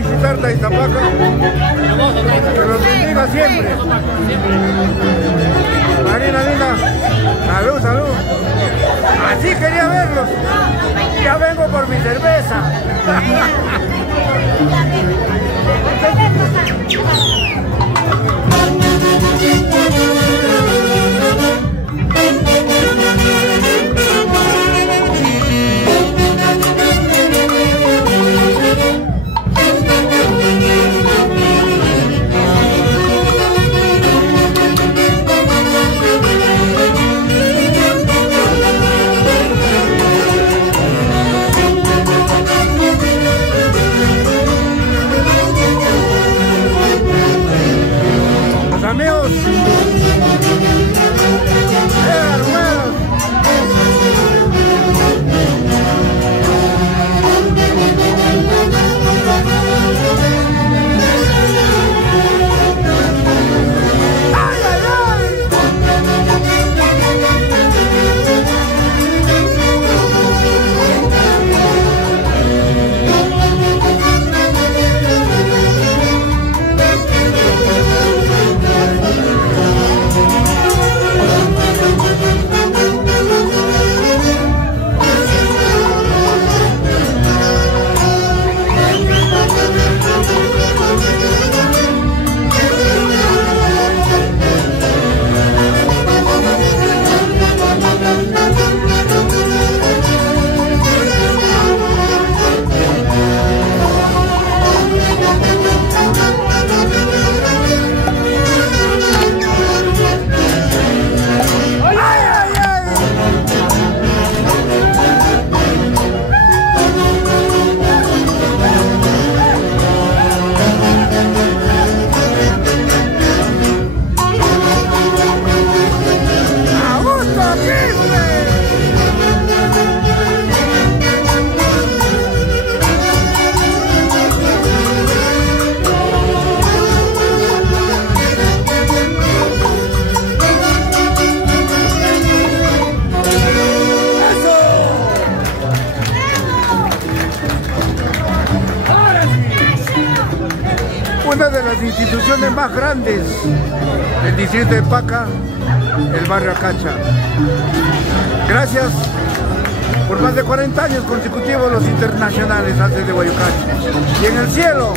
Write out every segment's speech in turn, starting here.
visitar Taitapaca. Que los bendiga siempre. Marina linda, salud, salud. Así quería verlos. Ya vengo por mi cerveza. Amigos, una de las instituciones más grandes del distrito de Paca, el barrio Acacha. Gracias por más de 40 años consecutivos los internacionales antes de Guayucachi. Y en el cielo,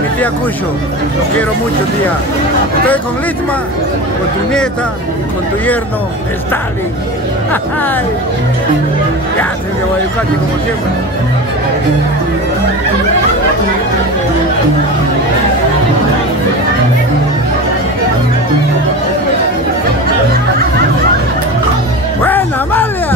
mi tía Cucho, lo quiero mucho, tía. Estoy con Litma, con tu nieta, con tu yerno, Stalin. Ya se de Guayucachi como siempre. ¡Buena, Amalia!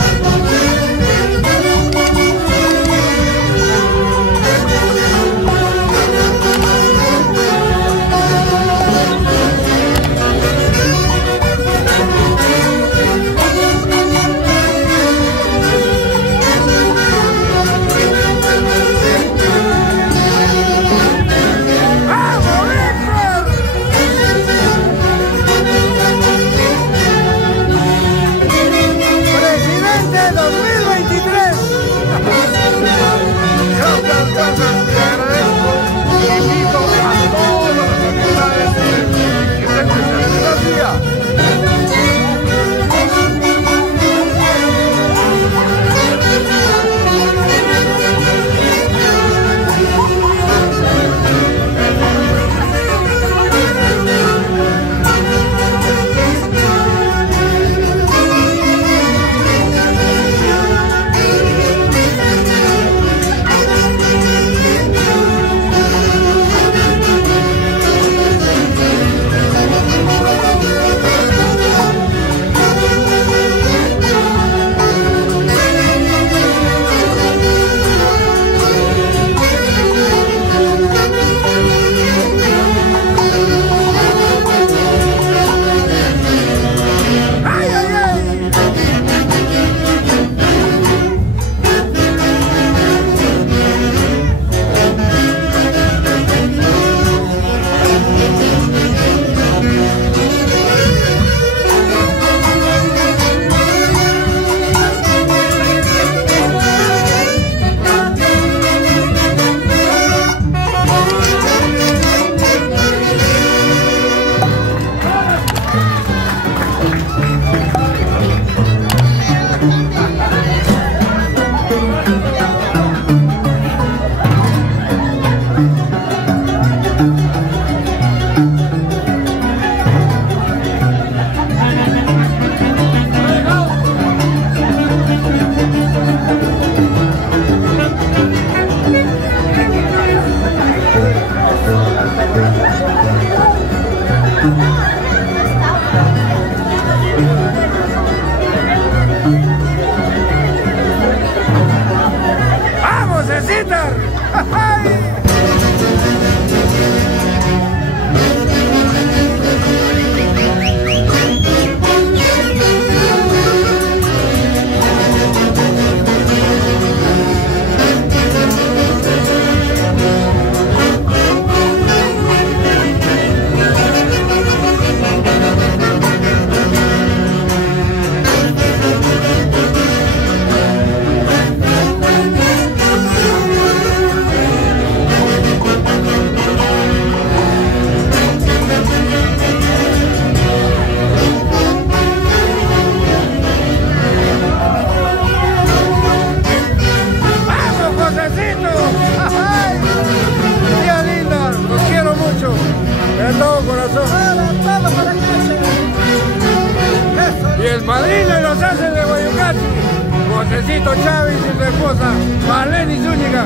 Josecito Chávez y su esposa Marlene Zúñiga.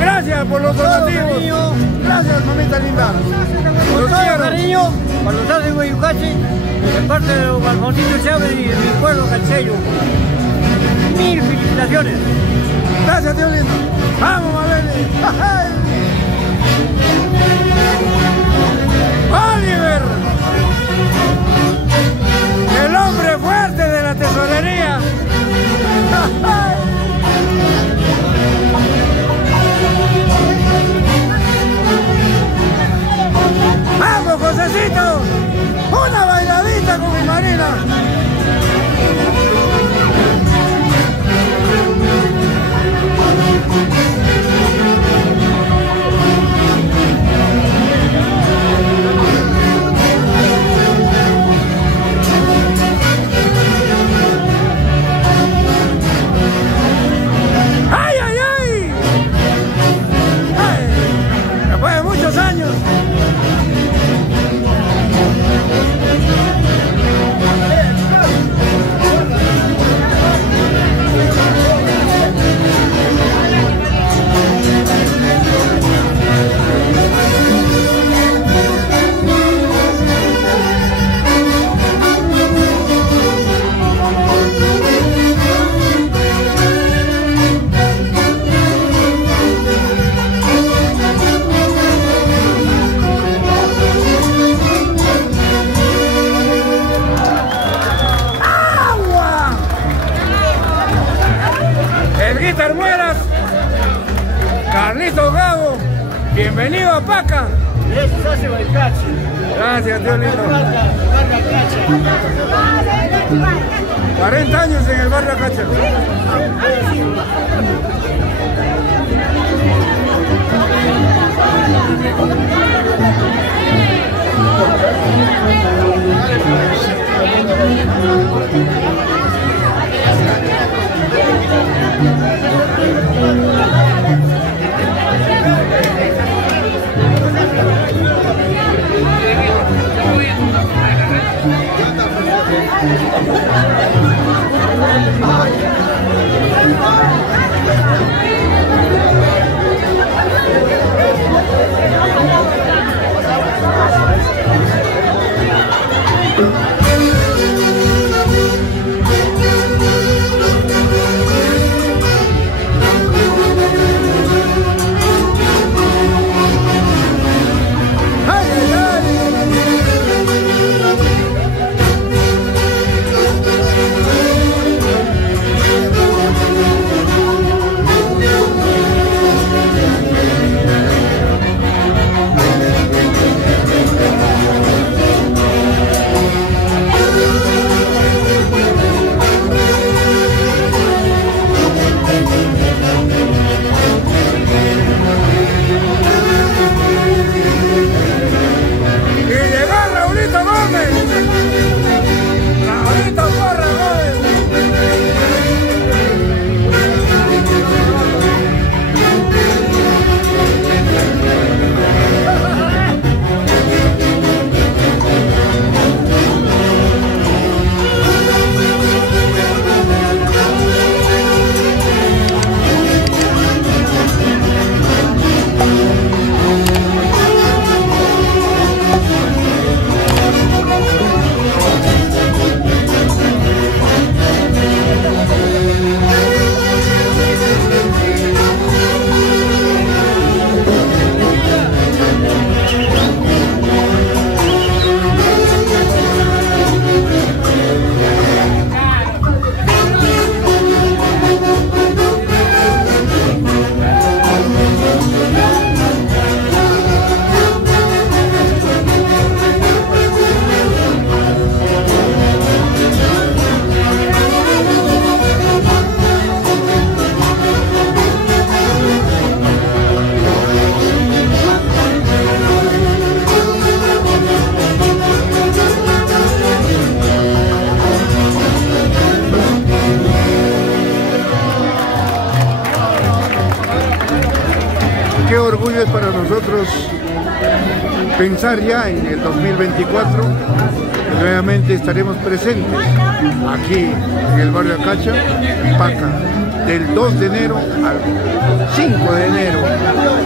Gracias por los donativos. Gracias, mamita linda. Con todo cariño, para los de Guayucachi, de parte de los Alfonsito Chávez y del pueblo calceño. Mil felicitaciones. Gracias, tío lindo. Vamos, Marlene. Oliver, el hombre fuerte de la tesorería. ¡Vamos, Josecito! ¡Una bailadita con mi Marina! ¡Ay, ay, ay! ¡Ay! Después de muchos años. Mueras, Carlito Gabo, bienvenido a Paca. Gracias, tío lindo. 40 años en el barrio Acacha. Qué orgullo es para nosotros pensar ya en el 2024. Nuevamente estaremos presentes aquí en el barrio Acacha, Paca. del 2 de enero al 5 de enero.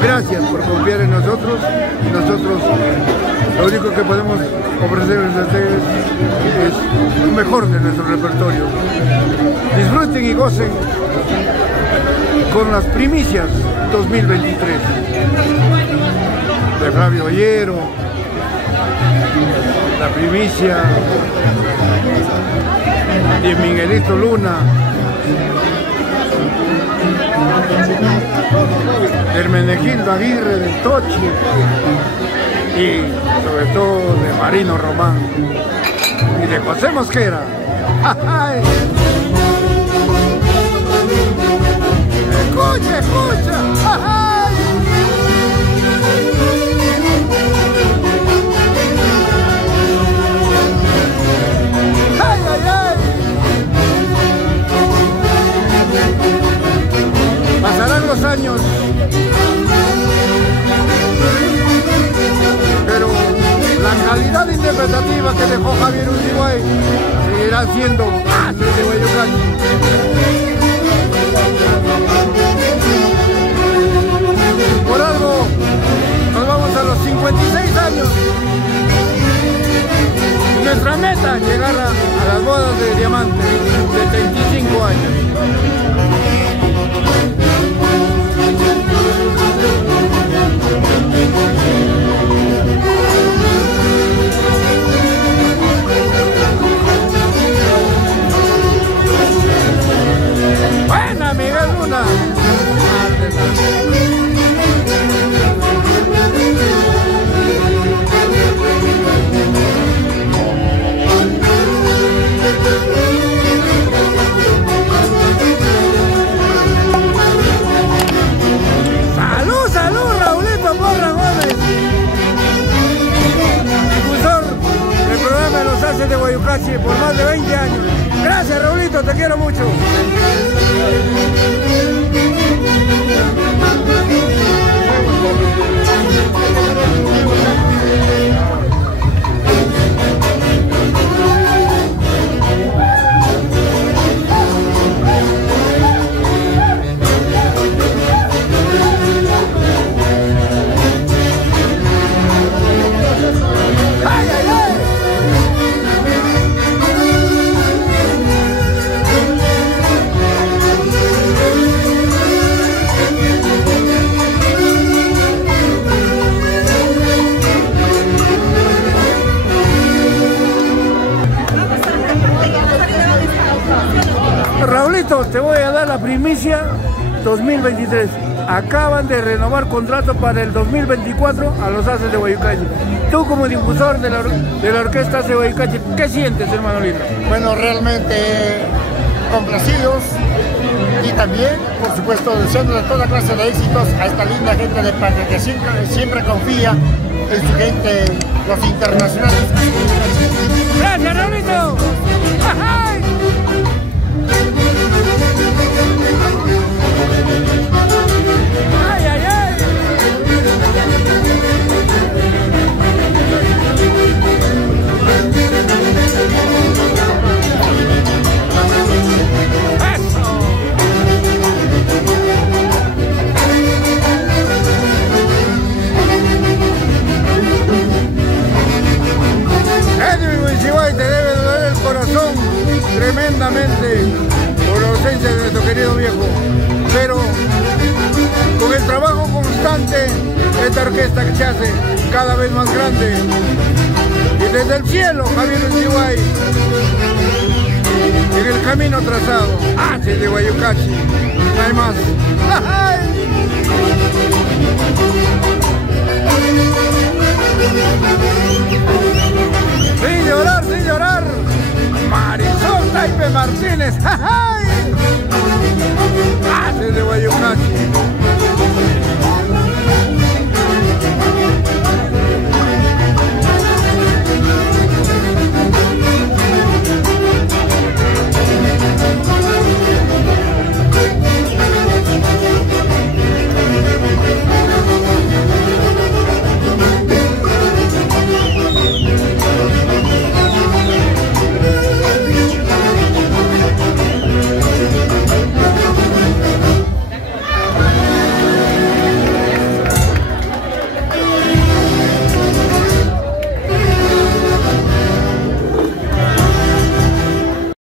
Gracias por confiar en nosotros. Nosotros lo único que podemos ofrecerles a ustedes es lo mejor de nuestro repertorio. Disfruten y gocen con las primicias 2023 de Flavio Ollero, la primicia de Miguelito Luna, de Hermenegildo Aguirre del Tochi y sobre todo de Marino Román y de José Mosquera. Escucha, escucha. Ay, ay, ay. Pasarán los años, pero la calidad interpretativa que dejó Javier Urdiguay seguirá siendo de Guayucachi. Por algo nos vamos a los 56 años. Nuestra meta es llegar a las bodas de diamante de 35 años. Buena, Miguel Luna. Salud, salud, Raulito Porra Gómez, difusor del programa de los Haces de Guayucachi por más de 20 años. Gracias, Raulito, te quiero mucho. ¡Ay, ay, ay! Raulito, te voy a dar la primicia 2023. Acaban de renovar contrato para el 2024 a los Haces de Guayucachi. Tú como difusor de la Orquesta Haces de Guayucachi, ¿qué sientes, hermano lindo? Bueno, realmente complacidos y también, por supuesto, deseándole toda clase de éxitos a esta linda gente de Paca que siempre confía en su gente, los internacionales. ¡Gracias, Raulito! ¡Ay! ¡Ay, ay, ay! Edwin Wichihuay, te debe doler el corazón tremendamente por la ausencia de nuestro querido viejo, pero con el trabajo constante esta orquesta que se hace cada vez más grande, y desde el cielo Javier Wichihuay en el camino trazado Haces de Guayucachi, no hay más. Sin llorar, sin llorar, Marisol Taipe Martínez, Haces de Guayucachi.